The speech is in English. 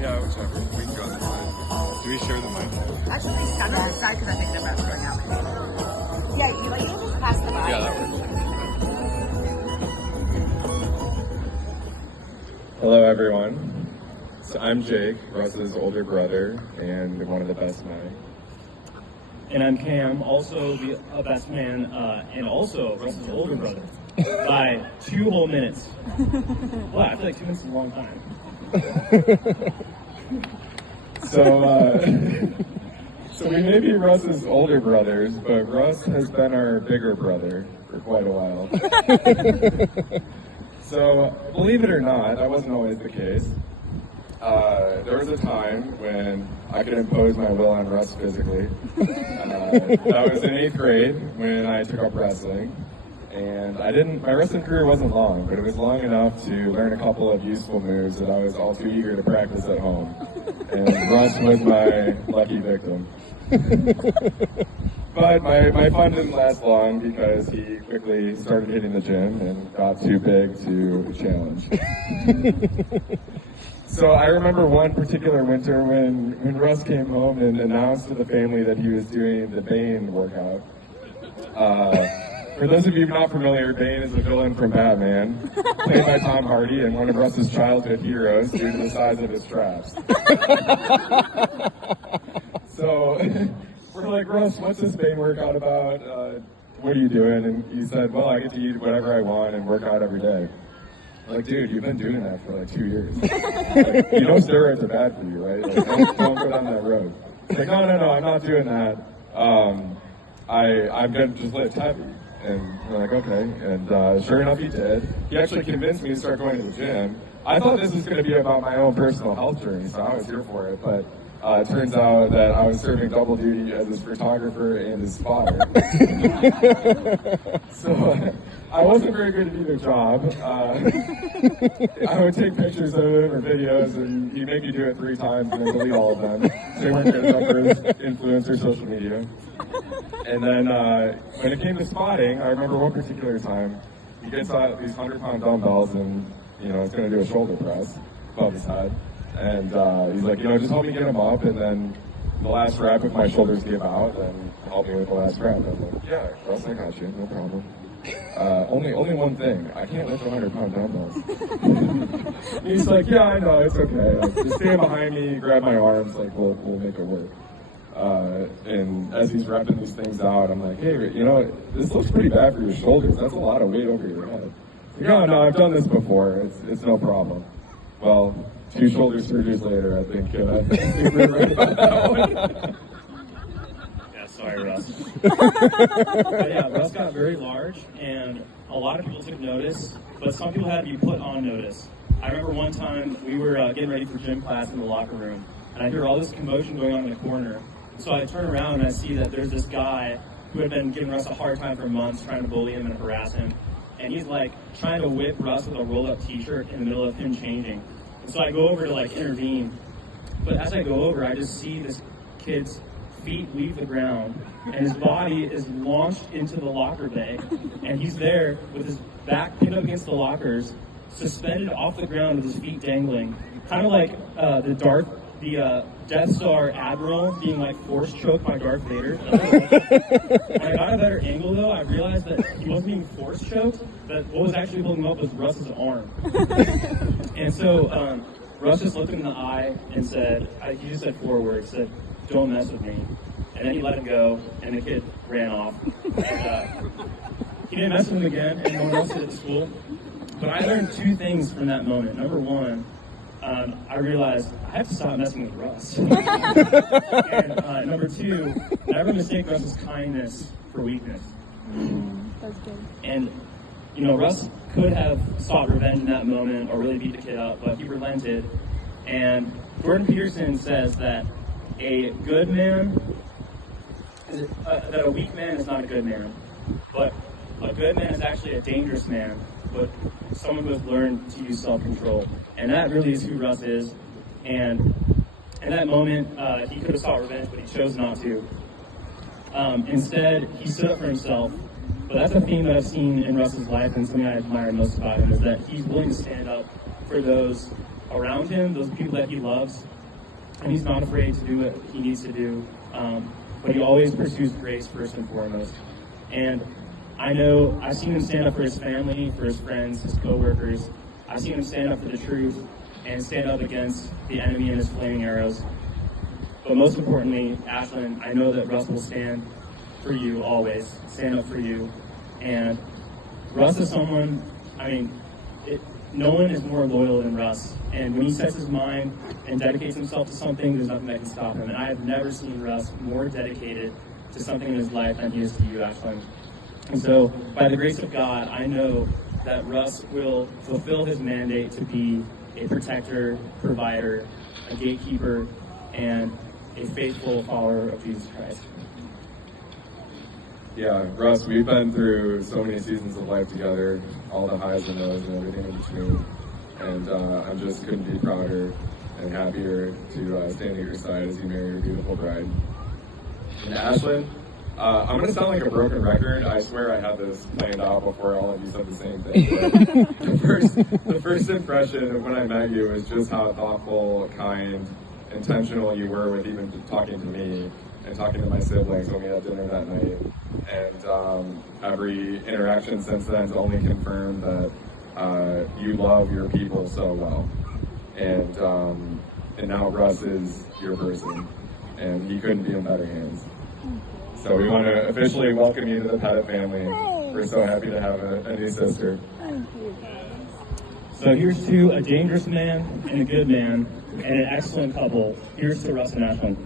Yeah, whichever. We can go on this side. Do we share the mic? Actually, stand on this side because I think they're about to run out. Yeah, you can just pass the mic. Yeah, that works. Hello, everyone. So I'm Jake, Russ's older brother, and one of the best men. And I'm Cam, also a best man, and also Russ's older brother, by 2 whole minutes. Wow, I feel like 2 minutes is a long time. So we may be Russ's older brothers, but Russ has been our bigger brother for quite a while. So, believe it or not, that wasn't always the case. There was a time when I could impose my will on Russ physically. That was in 8th grade when I took up wrestling. And my wrestling career wasn't long, but it was long enough to learn a couple of useful moves that I was all too eager to practice at home. And Russ was my lucky victim. But my fun didn't last long because he quickly started hitting the gym and got too big to challenge. So I remember one particular winter when Russ came home and announced to the family that he was doing the Bane workout. For those of you not familiar, Bane is a villain from Batman, played by Tom Hardy and one of Russ's childhood heroes due to the size of his traps. So we're like, Russ, what's this Bane workout about? What are you doing? And he said, well, I get to eat whatever I want and work out every day. I'm like, dude, you've been doing that for like 2 years. Like, you know steroids are bad for you, right? Like, don't go down that road. He's like, no, I'm not doing that. I'm going to just lift heavy. And we're like, okay. And sure enough, he did. He actually convinced me to start going to the gym. I thought this was going to be about my own personal health journey, so I was here for it. But it turns out that I was serving double duty as his photographer and his spotter. So I wasn't very good at either job. I would take pictures of him or videos, and he'd make me do it 3 times and then delete all of them. So they weren't good enough for his influence or social media. And then when it came to spotting, I remember one particular time, he gets out these 100-pound dumbbells and, he's going to do a shoulder press above his head. And he's like, just help me get him up, and then the last rep, if my shoulders give out, then help me with the last rep. I'm like, yeah, Russ, I got you, no problem. Only one thing, I can't lift 100-pound dumbbells. He's like, yeah, I know, it's okay. Like, just stand behind me, grab my arms, like, we'll make it work. And as he's repping these things out, I'm like, hey, this looks pretty bad for your shoulders. That's a lot of weight over your head. Like, no, I've done this before. It's no problem. Well, 2 shoulder surgeries later, I think we're right about that one. Yeah, sorry, Russ. But yeah, Russ got very large, and a lot of people took notice, but some people had to be put on notice. I remember one time we were getting ready for gym class in the locker room, and I hear all this commotion going on in the corner. So I turn around and I see that there's this guy who had been giving Russ a hard time for months, trying to bully him and harass him. And he's like trying to whip Russ with a rolled-up t-shirt in the middle of him changing. And so I go over to like intervene. But as I go over, I just see this kid's feet leave the ground, and his body is launched into the locker bay. And he's there with his back pinned up against the lockers, suspended off the ground with his feet dangling. Kind of like the Death Star Admiral being like force choked by Darth Vader. When I got a better angle though, I realized that he wasn't being force choked, that what was actually holding him up was Russ's arm. And so Russ just looked him in the eye and said, he just said 4 words, said, "Don't mess with me." And then he let him go, and the kid ran off. And he didn't mess with him again, and no one else did at school. But I learned 2 things from that moment. Number 1, I realized I have to stop messing with Russ. And number 2, never mistake Russ's kindness for weakness. That's good. And, Russ could have sought revenge in that moment or really beat the kid up, but he relented. And Jordan Peterson says that a good man, that a weak man is not a good man, but a good man is actually a dangerous man, but someone who has learned to use self-control. And that really is who Russ is. And in that moment, he could have sought revenge, but he chose not to. Instead, he stood up for himself. But that's a theme that I've seen in Russ's life, and something I admire most about him is that he's willing to stand up for those around him, those people that he loves, and he's not afraid to do what he needs to do. But he always pursues grace first and foremost. And I know I've seen him stand up for his family, for his friends, his coworkers. I've seen him stand up for the truth and stand up against the enemy and his flaming arrows. But most importantly, Ashlyn, I know that Russ will stand for you always, stand up for you. And Russ is someone, no one is more loyal than Russ. And when he sets his mind and dedicates himself to something, there's nothing that can stop him. And I have never seen Russ more dedicated to something in his life than he is to you, Ashlyn. And so, by the grace of God, I know that Russ will fulfill his mandate to be a protector, provider, a gatekeeper, and a faithful follower of Jesus Christ. Yeah, Russ, we've been through so many seasons of life together, all the highs and lows and everything in between. And I just couldn't be prouder and happier to stand at your side as you marry your beautiful bride. And Ashlyn, I'm going to sound like a broken record. I swear I had this planned out before all of you said the same thing. But the first impression of when I met you was just how thoughtful, kind, intentional you were with even talking to me and talking to my siblings when we had dinner that night. And every interaction since then has only confirmed that you love your people so well. And now Russ is your person, and he couldn't be in better hands. So we want to officially welcome you to the Pettit family. We're so happy to have a new sister. Thank you. So here's to a dangerous man and a good man and an excellent couple. Here's to Russ and Ashlyn.